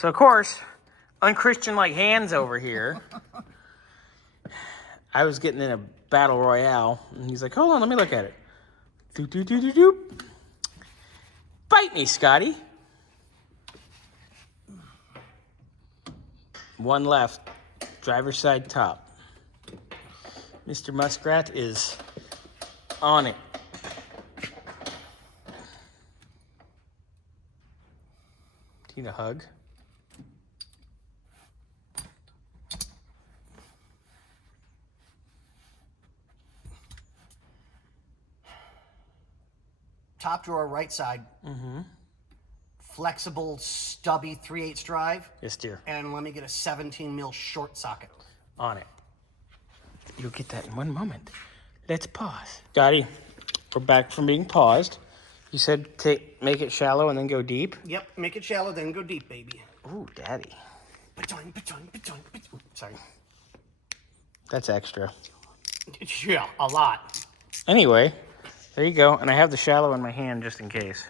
So, of course, unchristian-like hands over here. I was getting in a battle royale, and he's like, hold on, let me look at it. Doop. Bite me, Scotty. One left. Driver's side top. Mr. Muskrat is on it. Do you need a hug? Top drawer, right side. Mm-hmm. Flexible, stubby 3/8 drive. Yes, dear. And let me get a 17 mil short socket. On it. You'll get that in one moment. Let's pause. Scotty, we're back from being paused. You said make it shallow and then go deep? Yep, make it shallow, then go deep, baby. Ooh, daddy. Sorry. That's extra. Yeah, a lot. Anyway, there you go. And I have the shallow in my hand just in case.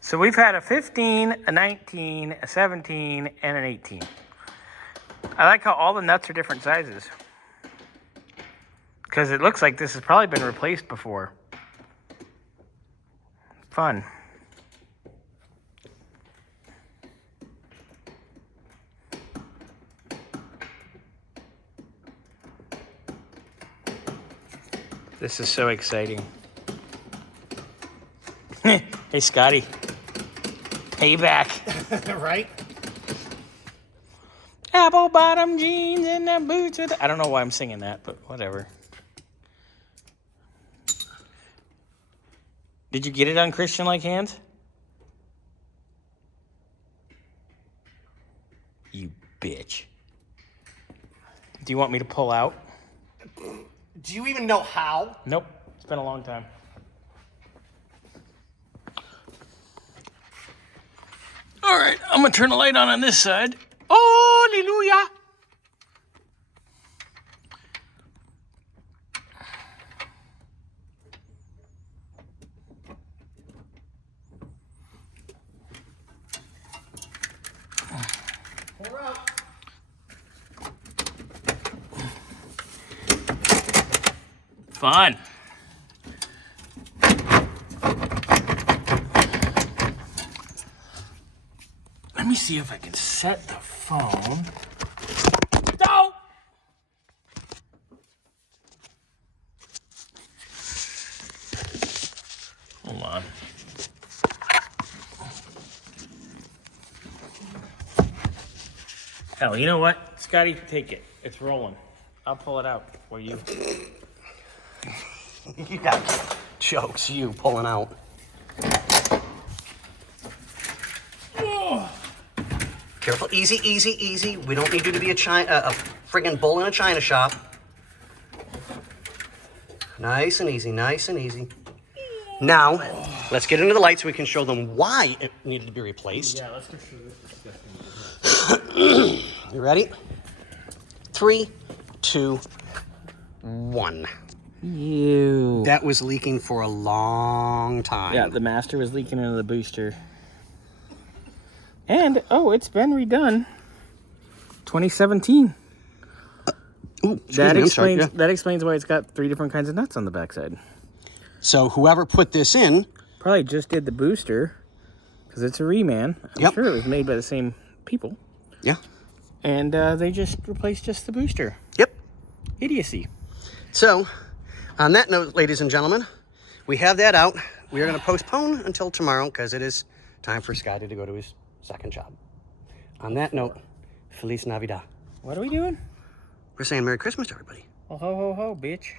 So we've had a 15, a 19, a 17, and an 18. I like how all the nuts are different sizes. Because it looks like this has probably been replaced before. Fun. This is so exciting. Hey, Scotty. Payback. Right? Apple bottom jeans and the boots with... I don't know why I'm singing that, but whatever. Did you get it on Christian-like hands? You bitch. Do you want me to pull out? Do you even know how? Nope. It's been a long time. All right, I'm going to turn the light on this side. Hallelujah. Pour out. Fun. Let me see if I can set the phone. No! Hold on. Hell, you know what? Scotty, take it. It's rolling. I'll pull it out for you. You got jokes, you pulling out. Careful, easy, easy, easy. We don't need you to be a friggin' bull in a china shop. Nice and easy, nice and easy. Now, let's get into the light so we can show them why it needed to be replaced. Yeah, let's go through this. You ready? 3, 2, 1. Ew. That was leaking for a long time. Yeah, the master was leaking into the booster. And, oh, it's been redone. 2017. That explains why it's got 3 different kinds of nuts on the backside. So whoever put this in... Probably just did the booster, because it's a reman. I'm sure it was made by the same people. Yeah. And they just replaced just the booster. Yep. Idiocy. So, on that note, ladies and gentlemen, we have that out. We are going to postpone until tomorrow, because it is time for Scotty to go to his second job. On that note, Feliz Navidad. What are we doing? We're saying Merry Christmas to everybody. Oh, ho, ho, ho, bitch.